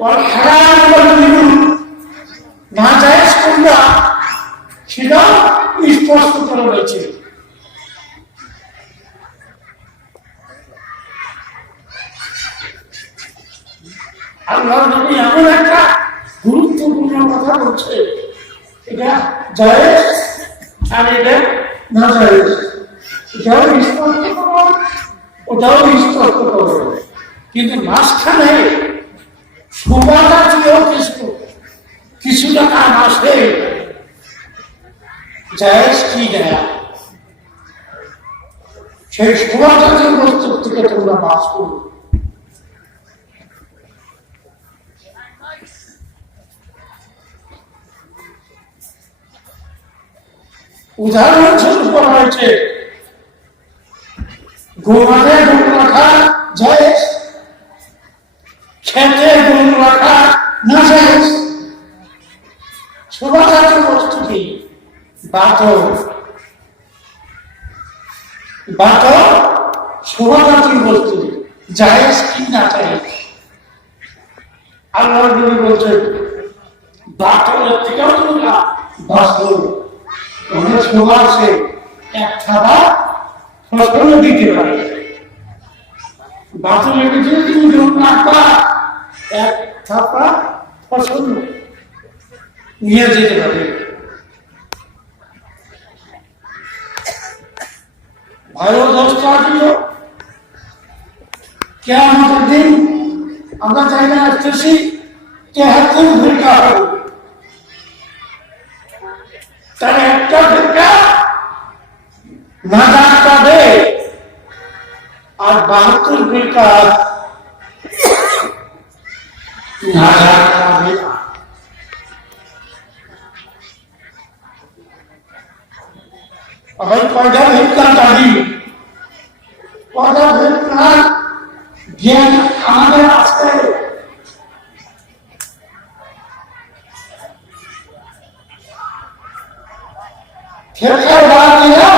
والحلال والمنون না জায়েজ কোনটা সেটা স্পষ্ট করা হয়েছে। আল্লাহর নবী এমন একটা গুরুত্বপূর্ণ কথা বলছে, এটা জায়েজ আর এটা না জায়েজ, এটাও স্পষ্ট করো ওটাও স্পষ্ট করো, কিন্তু মাঝখানে শোভাজাতীয় কিছু টাকা আসে জায়েজ কি দেয়, সেই শোভাজাতীয় বস্তুর থেকে তোমরা বাস করো। উদাহরণস্বরূপ বলা হয়েছে গোমাতে গরু রাখা জায়েজ, খেতে গরু রাখা না জায়েজ। শোভাজাতীয় বস্তু কি? বাতর শোভাজাতীয় বস্তু, জায়েজ কি না জায়েজ? আল্লাহ নবী বলছেন বাতরের থেকেও তোমরা বাঁচো, তোমার শোভা সে এক থাবা ফসল দিতে পারে। বাতরের ভিতরে তুমি যখন রাখবা এক থাপা ফসল নিয়ে যেতে পারে। ভালো দোস্ত আসছিল কিয়ামতের দিন আমরা চাই না আসতেছি কে হাতে ভূমিকা হবে, তারা একটা ভূমিকা নাজাত পাবে আর 72 ভূমিকা নাজাত পাবে না। আবার কয়টা ভূমিকা দাবি, কয়টা ভূমিকার জ্ঞান আমাদের আছে। খেলার বাদ দিয়া